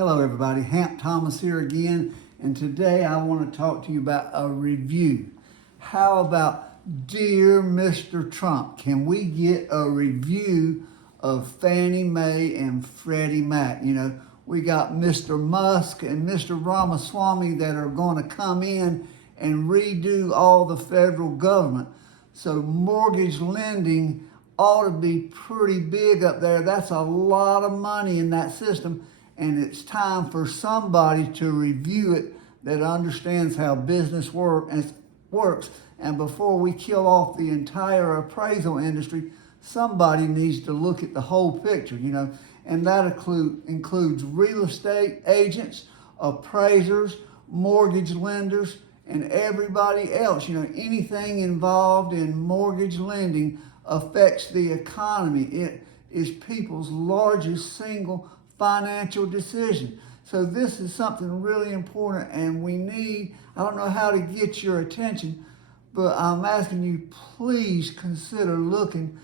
Hello everybody, Hamp Thomas here again, and today I want to talk to you about a review. How about Dear Mr. Trump? Can we get a review of Fannie Mae and Freddie Mac? You know, we got Mr. Musk and Mr. Ramaswamy that are going to come in and redo all the federal government. So mortgage lending ought to be pretty big up there. That's a lot of money in that system. And it's time for somebody to review it that understands how business works. And before we kill off the entire appraisal industry, somebody needs to look at the whole picture, you know. And that includes real estate agents, appraisers, mortgage lenders, and everybody else. You know, anything involved in mortgage lending affects the economy. It is people's largest single financial decision. So this is something really important, and we need, I don't know how to get your attention, but I'm asking you, please consider looking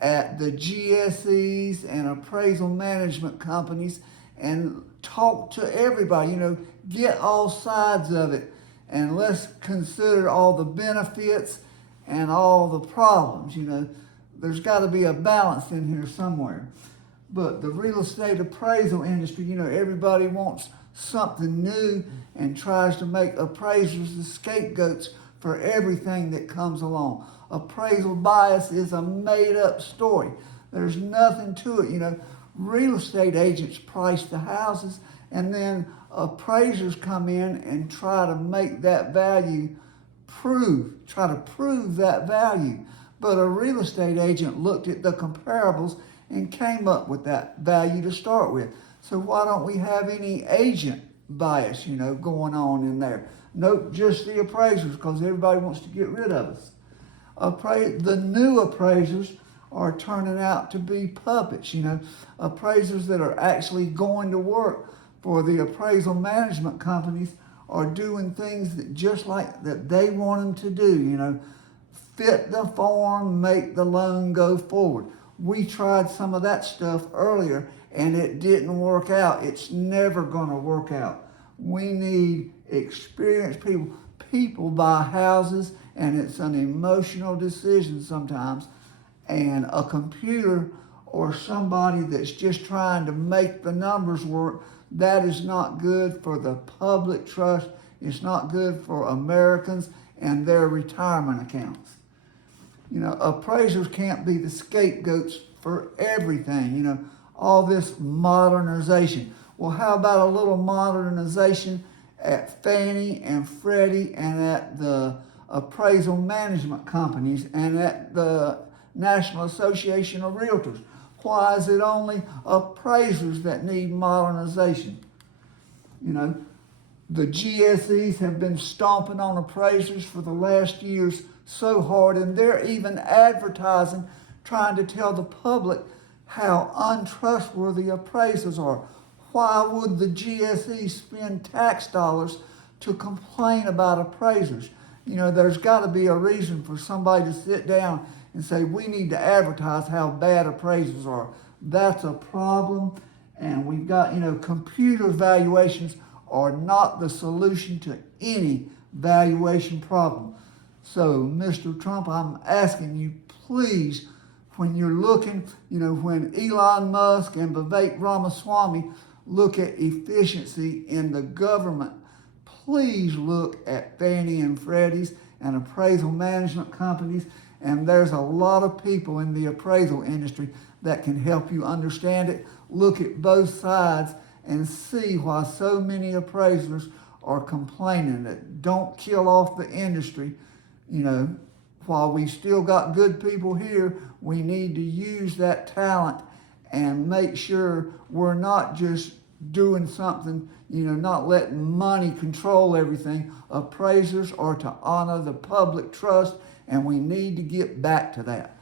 at the GSEs and appraisal management companies and talk to everybody, you know, get all sides of it, and let's consider all the benefits and all the problems. You know, there's got to be a balance in here somewhere. But the real estate appraisal industry, you know, everybody wants something new and tries to make appraisers the scapegoats for everything that comes along. Appraisal bias is a made-up story. There's nothing to it. You know, real estate agents price the houses, and then appraisers come in and try to make that value try to prove that value. But a real estate agent looked at the comparables and came up with that value to start with. So why don't we have any agent bias, you know, going on in there? Nope, just the appraisers, because everybody wants to get rid of us. The new appraisers are turning out to be puppets, you know, appraisers that are actually going to work for the appraisal management companies are doing things that just like that they want them to do, you know, fit the form, make the loan go forward. We tried some of that stuff earlier and it didn't work out. It's never going to work out. We need experienced people. People buy houses and it's an emotional decision sometimes. And a computer or somebody that's just trying to make the numbers work, that is not good for the public trust. It's not good for Americans and their retirement accounts. You know, appraisers can't be the scapegoats for everything, you know, all this modernization. Well, how about a little modernization at Fannie and Freddie and at the appraisal management companies and at the National Association of Realtors? Why is it only appraisers that need modernization? You know, the GSEs have been stomping on appraisers for the last years so hard, and they're even advertising, trying to tell the public how untrustworthy appraisers are. Why would the GSE spend tax dollars to complain about appraisers? You know, there's got to be a reason for somebody to sit down and say, we need to advertise how bad appraisers are. That's a problem, and we've got, you know, computer valuations are not the solution to any valuation problem. So, Mr. Trump, I'm asking you, please, when you're looking, you know, when Elon Musk and Vivek Ramaswamy look at efficiency in the government, please look at Fannie and Freddie's and appraisal management companies. And there's a lot of people in the appraisal industry that can help you understand it. Look at both sides and see why so many appraisers are complaining. That don't kill off the industry. You know, while we still got good people here, we need to use that talent and make sure we're not just doing something, you know, not letting money control everything. Appraisers are to honor the public trust, and we need to get back to that.